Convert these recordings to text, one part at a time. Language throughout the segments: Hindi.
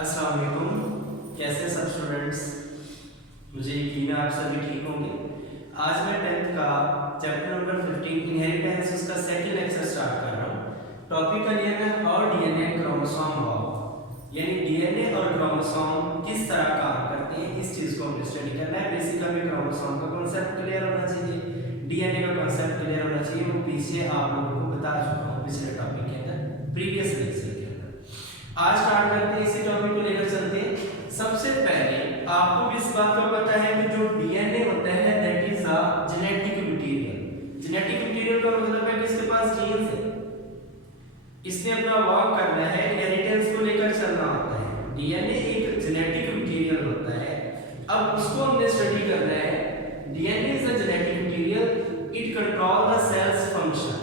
अस्सलाम वालेकुम। कैसे सब स्टूडेंट्स? मुझे यकीन है आप सभी ठीक होंगे। आज मैं 10th का चैप्टर नंबर 15 इनहेरिटेंस उसका सेकंड लेक्चर स्टार्ट कर रहा हूँ। टॉपिक का नेम है how DNA and chromosome work, यानी डीएनए और क्रोमोसोम किस तरह काम करते हैं, इस चीज को हमें स्टडी करना है। बेसिकली क्रोमोसोम का कॉन्सेप्ट क्लियर होना चाहिए, डीएनए का कॉन्सेप्ट क्लियर होना चाहिए। वो पीछे आप लोगों को बता चुका हूँ पिछले टॉपिक के अंदर, प्रीवियस लेक्चर के अंदर। आज स्टार्ट करते हैं, इसी टॉपिक को लेकर चलते हैं। सबसे पहले आपको भी इस बात का पता है कि जो डीएनए होता है that is a genetic material. Genetic material का मतलब है कि इसके पास जीन्स है, इसने अपना वर्क करना है, इनहेरिटेंस को लेकर चलना होता है। डीएनए एक जेनेटिक मटेरियल होता है। अब उसको हमने स्टडी करना है। DNA is a genetic material, it control the cell's function.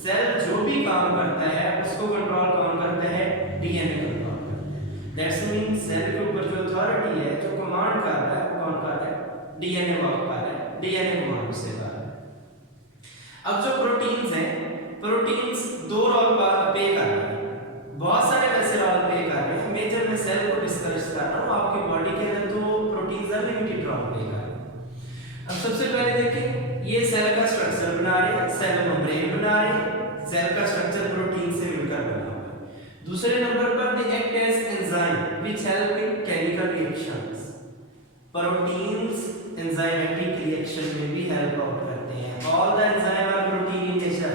Cell जो भी काम करता है उसको कंट्रोल कौन करता है? डीएनए कंट्रोल करता है। दैट्स मीन सेल के ऊपर जो अथॉरिटी है, जो कमांड कर रहा है, वो कौन कर रहा है? डीएनए वर्क कर रहा है, डीएनए कमांड से कर रहा है। अब जो प्रोटीन्स हैं, प्रोटीन्स दो रोल प्ले कर रहे हैं, बहुत सारे वैसे रोल प्ले कर रहे हैं। मेजर में सेल को डिस्कस कर रहा हूं। आपकी बॉडी के अंदर तो प्रोटीन्स अनलिमिटेड रोल प्ले कर रहे हैं। अब सबसे पहले देखिए, ये सेल का स्ट्रक्चर बना रहे हैं, सेल मेम्ब्रेन बना रहे हैं। सेल का स्ट्रक्चर प्रोटीन से मिलकर बना हुआ है। दूसरे नंबर पर they act as enzyme which help in chemical reactions. Proteins enzymatic reaction में भी हेल्प आउट करते हैं। All the enzyme are protein in nature.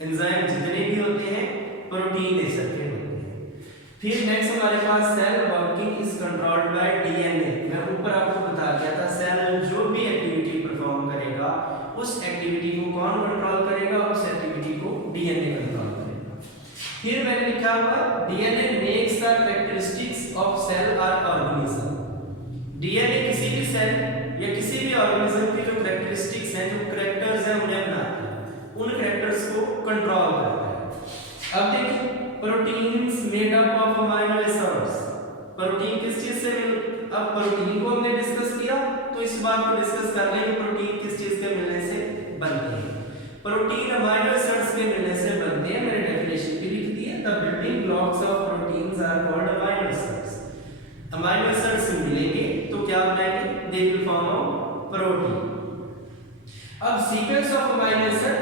Enzyme जितने भी होते हैं प्रोटीन नेचर के होते हैं। फिर नेक्स्ट हमारे पास cell working is controlled by DNA. मैं ऊपर आपको बता दिया था, सेल जो भी एक्टिविटी परफॉर्म करेगा उस एक्टिविटी को कौन कंट्रोल करेगा? उस एक्टिविटी को डीएनए कंट्रोल करेगा। फिर मैंने लिखा हुआ DNA makes the characteristics of cell और ऑर्गेनिज्म। डीएनए किसी भी सेल या किसी भी ऑर्गेनिज्म की जो कैरेक्टरिस्टिक्स हैं, जो कैरेक्टर्स हैं, उन्हें बनाता है, उन कैरेक्टर्स को कंट्रोल करता है। अब देखिए, proteins made up of amino acids. Protein किस चीज से मिल, अब प्रोटीन को हमने डिस्कस किया तो इस बात को डिस्कस कर लें कि प्रोटीन किस चीज के मिलने से बनते हैं। प्रोटीन अमीनो एसिड्स के मिलने से बनते हैं। मैंने डेफिनेशन भी लिख दी है। The building blocks of proteins are called amino acids. Amino acids मिलेंगे तो क्या बनाएंगे? They will form a protein. अब सीक्वेंस ऑफ अमीनो एसिड,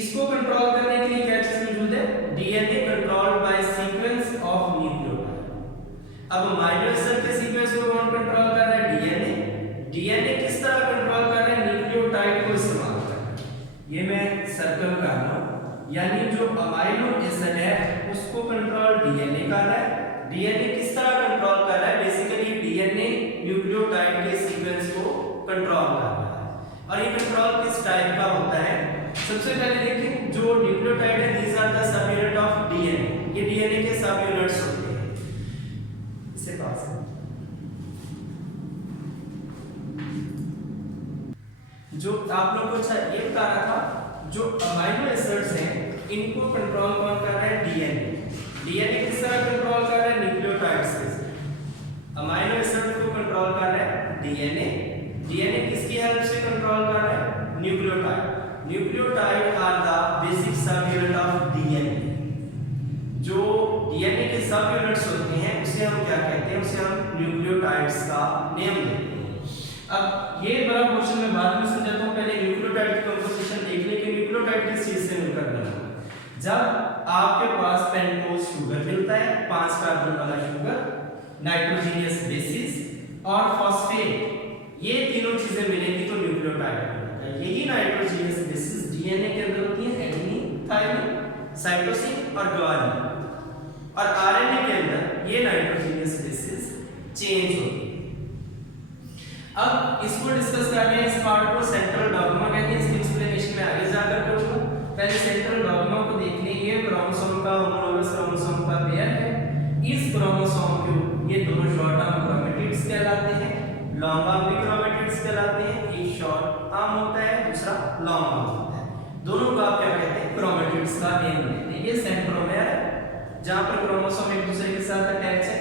इसको कंट्रोल करने के लिए क्या चीज मौजूद है? DNA controlled by sequence of nucleotide. अब अमीनो एसिड के सीक्वेंस को कौन कंट्रोल कर रहा है? डीएनए। डीएनए किस तरह कंट्रोल कर रहा है? न्यूक्लियोटाइड को इस्तेमाल कर रहा है। ये मैं सर्कल कर रहा हूं, यानी जो अमीनो एसिड है उसको कंट्रोल डीएनए कर रहा है। डीएनए किस तरह कंट्रोल कर रहा है? बेसिकली डीएनए न्यूक्लियोटाइड के सीक्वेंस को कंट्रोल कर रहा है। और ये कंट्रोल किस टाइप का होता है? सबसे पहले देखिए, जो न्यूक्लियोटाइड है these are the subunit of DNA. ये डीएनए के सब यूनिट्स होते हैं। इसे पास है, जो आप लोगों को ये बता रहा था, जो अमीनो एसिड्स हैं इनको कंट्रोल कौन कर रहा है? डीएनए। डीएनए किस तरह कंट्रोल कर रहा है? न्यूक्लियोटाइड्स से। अमीनो एसिड को कंट्रोल कर रहा है डीएनए। डीएनए किसकी हेल्प से कंट्रोल कर रहा है? Nucleotide. Nucleotide are the basic subunit of DNA. जो डीएनए के सब यूनिट्स होते हैं उसे हम क्या कहते हैं? उसे हम न्यूक्लियोटाइड्स का नेम देते हैं। अब ये बड़ा क्वेश्चन मैं बाद में समझाता हूं, पहले न्यूक्लियोटाइड की कंपोजिशन देख लें कि न्यूक्लियोटाइड किस चीज से मिलकर बना है। जब आपके पास पेंटोज शुगर मिलता है, 5 कार्बन वाला शुगर, नाइट्रोजनियस बेसिस और फॉस्फेट, ये तीनों चीजें मिलेंगी तो न्यूक्लियोटाइड बनता है। यही नाइट्रोजनियस बेसिस डीएनए के अंदर होती है, एडेनिन, थाइमिन, साइटोसिन और ग्वानिन। और आरएनए के अंदर ये नाइट्रोजनियस बेसिस चेंज होती है। अब इसको डिस्कस करते हैं, इस पार्ट को सेंट्रल डॉग्मा कहते हैं। इसकी एक्सप्लेनेशन मैं आगे जाकर करूंगा। पहले सेंट्रल डॉग्मा को देख लें। ये क्रोमोसोम का होमोलोगस क्रोमोसोम का पेयर है। इस क्रोमोसोम को ये दोनों शॉर्ट आर्म क्रोमैटिड्स कहलाते हैं, लॉन्ग आर्म भी क्रोमैटिड्स कहलाते हैं। एक शॉर्ट आर्म होता है, दूसरा लॉन्ग आर्म होता है। दोनों को आप क्या कहते हैं? क्रोमैटिड्स का नेम देते हैं। ये सेंट्रोमेयर है जहां पर क्रोमोसोम एक दूसरे के साथ अटैच है।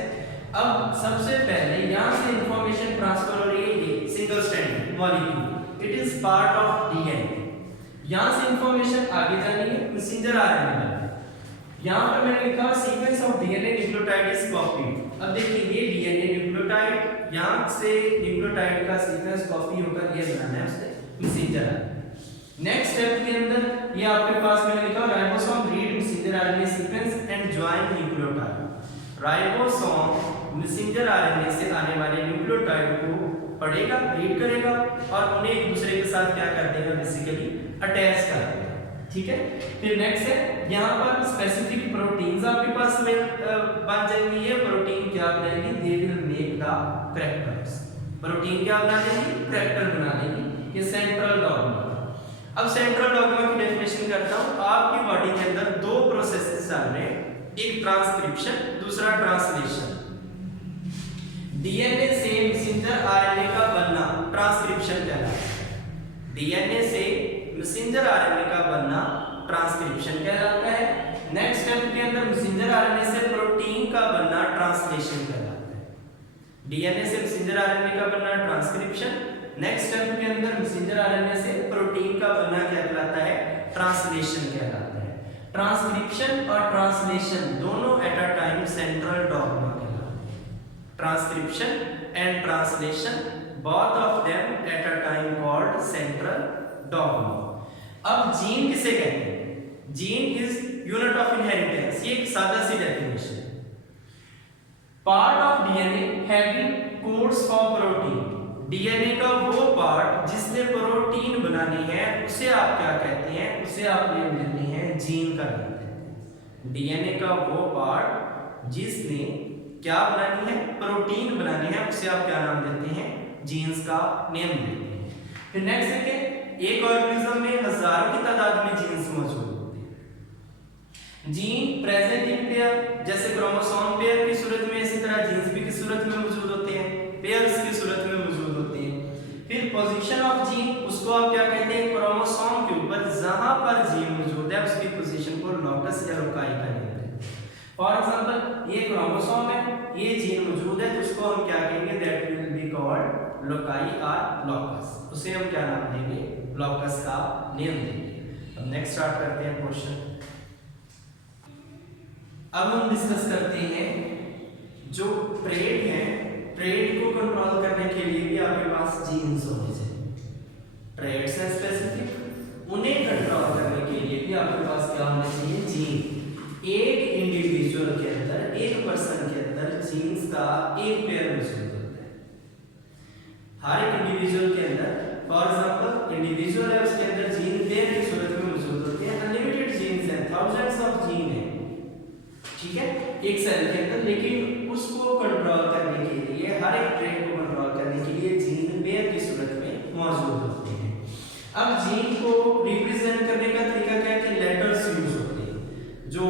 अब सबसे पहले यहां से इंफॉर्मेशन ट्रांसफर हो रही है, ये single strand molecule, it is part of DNA. यहां से इंफॉर्मेशन आगे जानी है मैसेंजर आरएनए में। यहाँ पर मैंने लिखा sequence of DNA nucleotide is copied. अब देखिए ये डीएनए न्यूक्लियोटाइड, यहाँ से न्यूक्लियोटाइड का सीक्वेंस कॉपी होकर ये बनाना है उससे मैसेंजर। नेक्स्ट स्टेप के अंदर ये आपके पास मैंने लिखा ribosome read messenger RNA sequence and join nucleotide. Ribosome messenger RNA से आने वाले न्यूक्लियोटाइड को पढ़ेगा, रीड करेगा और उन्हें एक दूसरे के साथ क्या कर देगा, बेसिकली अटैच कर देगा। ठीक है, फिर नेक्स्ट है यहाँ पर स्पेसिफिक प्रोटीन्स आपके पास में बन जाएंगी। ये प्रोटीन क्या बनाएंगी, they will make the characters. Protein क्या बना देंगी, करैक्टर बना देंगी। ये सेंट्रल डॉग्मा। अब सेंट्रल डॉग्मा की डेफिनेशन करता हूँ। आपकी बॉडी के अंदर दो प्रोसेसेस चल रहे हैं, एक ट्रांसक्रिप्शन, दूसरा ट्रांसलेशन। डीएनए से मैसेंजर आरएनए का बनना ट्रांसक्रिप्शन कहलाता है। डीएनए से मैसेंजर आरएनए का बनना ट्रांसक्रिप्शन कहलाता है। नेक्स्ट स्टेप के अंदर मैसेंजर आरएनए से प्रोटीन का बनना ट्रांसलेशन कहलाता है। डीएनए से मैसेंजर आरएनए का बनना ट्रांसक्रिप्शन, नेक्स्ट स्टेप के अंदर मैसेंजर आरएनए से प्रोटीन का बनना क्या कहलाता है, ट्रांसलेशन कहलाता है। ट्रांसक्रिप्शन और ट्रांसलेशन दोनों at a time central dogma कहलाते हैं। Transcription and translation both of them at a time called central dogma। अब जीन किसे कहते हैं, gene is unit of inheritance. ये एक सादा सी डेफिनेशन है। Part of DNA having codes for protein. DNA का वो पार्ट जिसने प्रोटीन बनानी है उसे आप क्या कहते हैं, उसे आप नेम देते हैं जीन का नाम देते हैं। डीएनए का वो पार्ट जिसने क्या बनानी है, प्रोटीन बनानी है, उसे आप क्या नाम देते हैं, जीन्स का नेम देते हैं। फिर नेक्स्ट है एक ऑर्गेनिज्म में हजारों की तादाद में जीन्स मौजूद होते हैं। जीन प्रेजेंट इन पेयर, जैसे क्रोमोसोम पेयर की सूरत में, इसी तरह जीन्स भी की सूरत में मौजूद होते हैं, पेयर्स की सूरत में मौजूद होते हैं। फिर पोजीशन ऑफ जीन, उसको आप क्या कहते हैं, क्रोमोसोम के ऊपर जहां पर जीन मौजूद है उसकी पोजीशन को लोकस या लोकाई का नाम देते हैं। फॉर एग्जांपल ये क्रोमोसोम है, ये जीन मौजूद है, तो उसको हम क्या कहेंगे, that will be called loci और लोकस। उसे हम क्या नाम देंगे, लोकस का नेम देंगे। अब नेक्स्ट स्टार्ट करते हैं क्वेश्चन। अब हम डिस्कस करते हैं जो ट्रेड है, ट्रेड को कंट्रोल करने के लिए भी आपके पास जीन्स होने चाहिए। ट्रेड्स हैं स्पेसिफिक, उन्हें कंट्रोल करने के लिए भी आपके पास क्या होने चाहिए, जीन। एक इंडिविजुअल के अंदर, एक पर्सन के अंदर जीन्स का एक पेयर मौजूद होता है। हर एक इंडिविजुअल के अंदर, फॉर एग्जांपल इंडिविजुअल है, उसके अंदर जीन पेयर की सूरत में मौजूद होते हैं। अनलिमिटेड जीन्स हैं, थाउजेंड्स ऑफ जीन हैं, ठीक है, एक सेल के अंदर। लेकिन उसको कंट्रोल करने के लिए, हर एक ट्रेड को कंट्रोल करने के लिए जीन पेयर की सूरत में मौजूद होते हैं। अब जीन को रिप्रेजेंट करने का तरीका क्या है कि लेटर्स यूज होते हैं। जो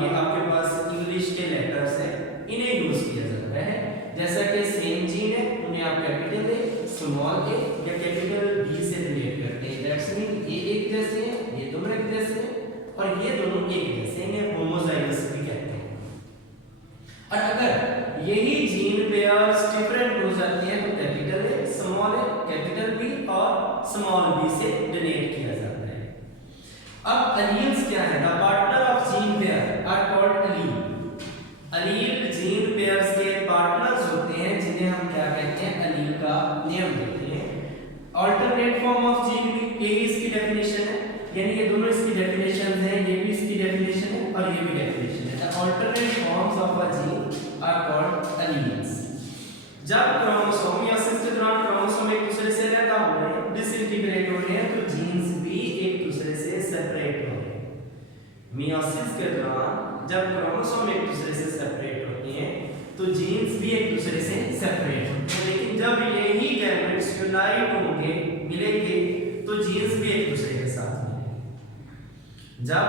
ये आपके पास इंग्लिश के लेटर्स हैं, इन्हें यूज किया जाता है। जैसा कि सेम जीन है, उन्हें आप कैपिटल ए, स्मॉल ए या कैपिटल बी से रिलेट करते हैं। दैट्स मीन ये एक जैसे हैं, ये दोनों एक जैसे हैं और ये दोनों एक जैसे हैं, इन्हें होमोजाइगस भी कहते हैं। और अगर यही जीन पेयर्स डिफरेंट हो जाते हैं तो capital A, small A, capital B और स्मॉल बी से डिनोट किया जाता है। अब एलील्स क्या है, the partner of gene pair are called allele. Allele gene pairs के पार्टनर्स होते हैं जिन्हें हम क्या कहते हैं, एलील का नेम देते हैं। अल्टरनेट फॉर्म ऑफ जीन भी, ये इसकी डेफिनेशन है, यानी ये दोनों इसकी डेफिनेशन है, ये भी इसकी डेफिनेशन है और ये भी डेफिनेशन है। The alternate forms of a gene are called alleles. जब क्रोमोसोम या सिस के दौरान क्रोमोसोम एक दूसरे से अलग हो रहे हैं, डिसइंटीग्रेट हो रहे हैं, तो जीन्स भी एक दूसरे से सेपरेट हो रहे हैं। मियोसिस के दौरान जब क्रोमोसोम एक दूसरे से सेपरेट होते हैं तो जीन्स भी एक दूसरे से सेपरेट होते हैं। लेकिन जब यही गैमेट्स यूनाइट होंगे, मिलेंगे, तो जीन्स भी एक दूसरे के साथ मिलेंगे। जब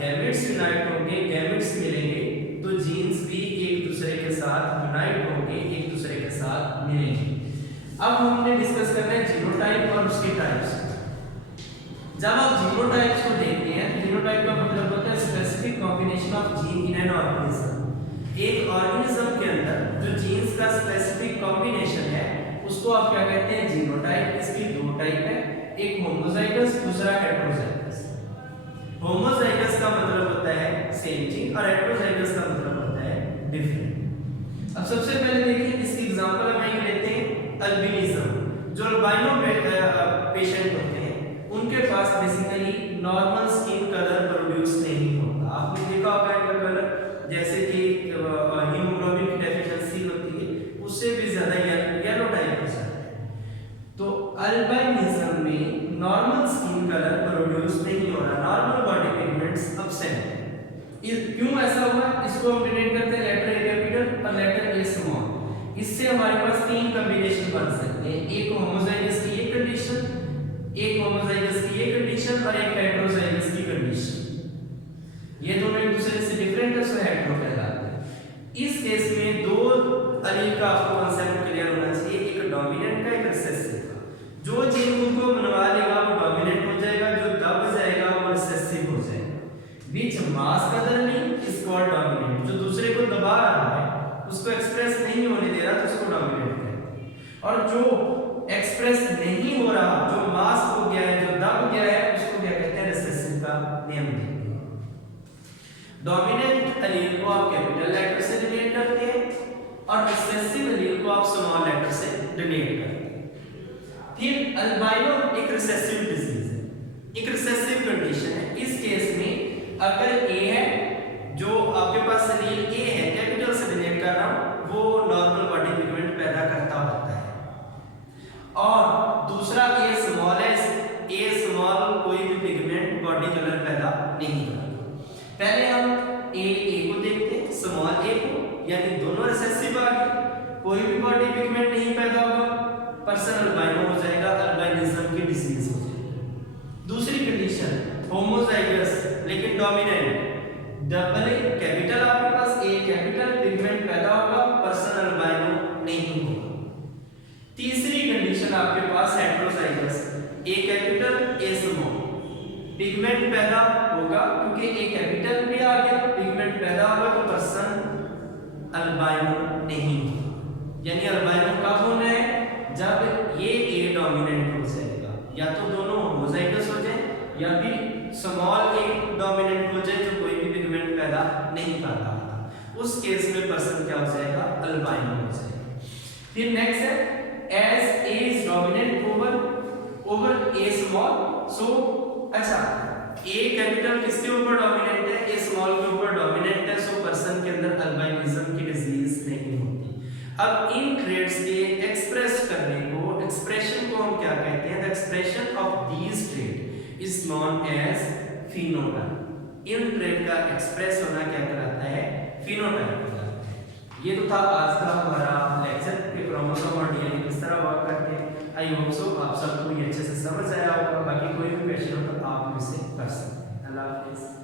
गैमेट्स यूनाइट होंगे, गैमेट्स मिलेंगे, तो जीन्स भी एक दूसरे के साथ यूनाइट होंगे, एक दूसरे के साथ मिलेंगे। अब हमने डिस्कस करना है जीनोटाइप और उसके टाइप्स। जब आप जीनोटाइप्स को देखते हैं, जीनोटाइप का मतलब होता है specific combination of gene in an organism. एक ऑर्गेनिज्म के अंदर जो जीन्स का स्पेसिफिक कॉम्बिनेशन है उसको आप क्या कहते हैं, जीनोटाइप। इसकी दो टाइप है, एक होमोजाइगस, दूसरा हेटेरोजाइगस। होमोजाइगस का मतलब होता है सेम चीज और हेटेरोजाइगस का मतलब होता है डिफरेंट। अब सबसे पहले देखिए इसकी एग्जांपल हम एक लेते हैं अल्बिनिज्म। जो अल्बाइनो पेशेंट होते हैं उनके पास basically normal skin colour produce नहीं होता। आपने देखा होगा इनका कलर जैसे कि हीमोग्लोबिन की डेफिशिएंसी होती है उससे भी ज्यादा येलो टाइप हो जाता है। तो अल्बाइनिज्म में नॉर्मल स्किन कलर प्रोड्यूस नहीं हो रहा, नॉर्मल बॉडी पिगमेंट्स एब्सेंट है। क्यों ऐसा हुआ इसको हम डिनोट करते हैं लेटर ए कैपिटल और लेटर ए स्मॉल। इससे हमारे पास तीन कॉम्बिनेशन बन सकते हैं, एक होमोजाइगस की ये कंडीशन, एक होमोजाइगस की ये कंडीशन और एक हेटेरोजाइगस की कंडीशन। ये दोनों एक दूसरे से डिफरेंट है, सो हेटेरो कहलाते हैं। इस केस में दो एलील का आपको कांसेप्ट क्लियर होना चाहिए, एक डोमिनेंट का एक रिसेसिव का। जो जीन उनको मनवा लेगा वो डोमिनेंट हो जाएगा, जो दब जाएगा वो रिसेसिव हो जाएगा। बीच मास का दर नहीं इज कॉल्ड डोमिनेंट, जो दूसरे को दबा रहा है उसको एक्सप्रेस नहीं होने दे रहा तो उसको डोमिनेंट कहते हैं। और जो एक्सप्रेस नहीं हो रहा, जो मास हो गया है, जो दब गया है, उसको क्या कहते हैं रिसेसिव का नियम देखते हैं। डोमिनेंट एलील को आप कैपिटल लेटर से डिनोट करते हैं और रिसेसिव एलील को आप स्मॉल लेटर से डिनोट करते हैं। फिर अल्बाइनो एक रिसेसिव डिजीज है, एक रिसेसिव कंडीशन है। इस केस में अगर ए है, जो आपके पास एलील ए है कैपिटल से डिनोट कर रहा हूं, वो नॉर्मल बॉडी पिगमेंट पैदा करता होता है। और दूसरा ए स्मॉल है, ए स्मॉल कोई भी पिगमेंट बॉडी कलर पैदा नहीं करता। पहले हम ए को देखते हैं, स्मॉल ए को, यानी दोनों रिसेसिव आ गए, कोई भी बॉडी पिगमेंट नहीं पैदा होगा, पर्सन अल्बाइनो हो जाएगा, अल्बाइनिज्म की डिजीज हो जाएगी। दूसरी कंडीशन होमोजाइगस लेकिन डोमिनेंट, डबल ए कैपिटल आपके पास ए कैपिटल पिगमेंट पैदा होगा, पर्सन अल्बाइनो नहीं होगा। तीसरी कंडीशन आपके पास heterozygous, A capital A small, pigment पैदा होगा क्योंकि ए कैपिटल भी आ गया, पिगमेंट पैदा होगा तो पर्सन अल्बाइनो नहीं होगा। यानी अल्बाइनो कब होना है, जब ये ए डोमिनेंट हो जाएगा, या तो दोनों होमोजाइगस हो जाए या फिर स्मॉल ए डोमिनेंट हो जाए जो कोई भी पिगमेंट पैदा नहीं कर रहा था। उस केस में पर्सन क्या हो जाएगा, अल्बाइनो हो जाएगा। फिर नेक्स्ट है as A is dominant over A small, so अच्छा ए कैपिटल किसके ऊपर डोमिनेंट है, ए स्मॉल के ऊपर डोमिनेंट है, सो पर्सन के अंदर अल्बाइनिज्म की डिजीज नहीं होती। अब इन ट्रेड्स के एक्सप्रेस करने को, एक्सप्रेशन को हम क्या कहते हैं, the expression of these trait is known as phenotype. इन ट्रेड का एक्सप्रेस होना क्या कहलाता है, फिनोटाइप कहलाता है। ये तो था आज का हमारा लेक्चर कि क्रोमोसोम और डीएनए किस तरह वर्क करते हैं। आई होप सो आप सबको ये अच्छे से समझ आया होगा। बाकी कोई भी क्वेश्चन हो तो आप मुझसे कर सकते हैं। अल्लाह हाफिज़।